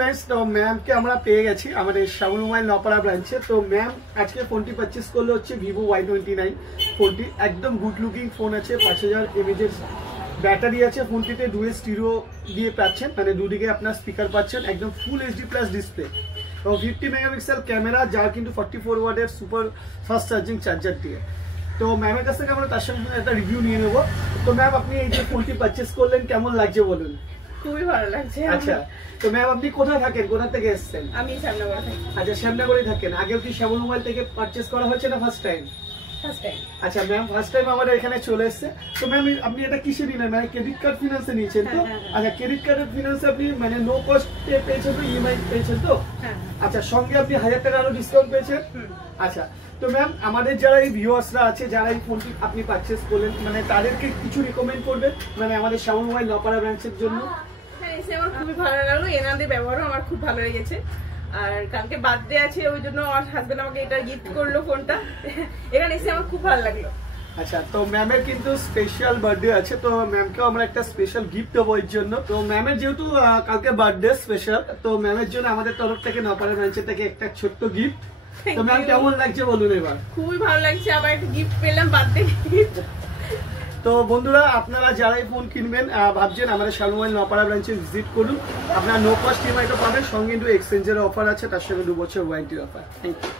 Friends तो ma'am के আমরা পেয়ে গেছি আমাদের শাওন মোবাইল নপাড়া ব্রাঞ্চে। তো ম্যাম আজকে ফোনটি পারচেজ করলে হচ্ছে ভিভো Y29 ফোনটি একদম গুড লুকিং ফোন আছে, 5000 mAh ব্যাটারি আছে, ফোনটিতে ডুয়াল স্টিরিও দিয়ে পাচ্ছেন, মানে দুদিকে আপনার স্পিকার পাচ্ছেন, একদম ফুল এইচডি প্লাস ডিসপ্লে এবং 50 মেগাপিক্সেল ক্যামেরা, যার কিন্তু 44 ওয়াটের সুপার ফাস্ট চার্জিং চার্জার দিয়ে। তো ম্যামের কাছ থেকে আমরা তার সঙ্গে একটা রিভিউ নিয়ে নেব। তো ম্যাম আপনি এই যে ফোনটি পারচেজ করলেন কেমন লাগছে বলুন? খুবই ভালো লাগছে। আচ্ছা, তো ম্যাম আপনি কোথায় থাকেন, কোথা থেকে এসেছেন? আমি শ্যামনগরে থাকি। আচ্ছা, শ্যামনগরে থাকেন। আগেও কি শাওন মোবাইল থেকে পারচেজ করা হয়েছে না ফার্স্ট টাইম? First time. আচ্ছা ম্যাম ফার্স্ট টাইম আমাদের এখানে চলে এসেছে। তো ম্যাম আপনি এটা কিসে নিলেন, মানে ক্রেডিট কার্ড ফিনান্সে নিয়েছেন তো? আচ্ছা, ক্রেডিট কার্ডের ফিনান্সে আপনি মানে নো কস্টে পেয়েছেন তো, ইএমআই পেয়েছেন তো? আচ্ছা, সঙ্গে আপনি 1000 টাকা আরো ডিসকাউন্ট পেয়েছেন। আচ্ছা, তো ম্যাম আমাদের যারা এই ভিউয়ার্সরা আছে, যারা এই ফোনটি আপনি পারচেজ করলেন, মানে তাদেরকে কিছু রিকমেন্ড করবেন মানে আমাদের শাওন মোবাইল নপাড়া ব্রাঞ্চের জন্য? হ্যাঁ, এসে আমার খুবই ভালো লাগলো, এনাদের ব্যবহারও আমার খুব ভালো লেগেছে। আর কালকে বার্থডে আছে, ওই জন্য আমার হাজবেন্ড আমাকে এটা গিফট করলো ফোনটা। এখানে এসে আমার খুব ভালো লাগলো। আচ্ছা, তো ম্যামের কিন্তু স্পেশাল বার্থডে আছে, তো ম্যামকেও আমরা একটা স্পেশাল গিফট দেবো এর জন্য। তো ম্যামের যেহেতু কালকে বার্থডে স্পেশাল, তো ম্যামের জন্য আমাদের তরফ থেকে নপাড়া ব্রাঞ্চের থেকে একটা ছোট্ট গিফট। তো ম্যাম কেমন লাগছে বলুন এবার? খুবই ভালো লাগছে, আবার একটা গিফট পেলাম, বার্থডে গিফট। তো বন্ধুরা, আপনারা যারাই ফোন কিনবেন ভাবছেন, আমাদের শাওন মোবাইল নপাড়া ব্রাঞ্চে ভিজিট করুন। আপনারা নো কস্ট ইএমআই তো পাবেন, সঙ্গে কিন্তু এক্সচেঞ্জের অফার আছে, তার সঙ্গে 2 বছর ওয়ারেন্টির অফার। Thank you.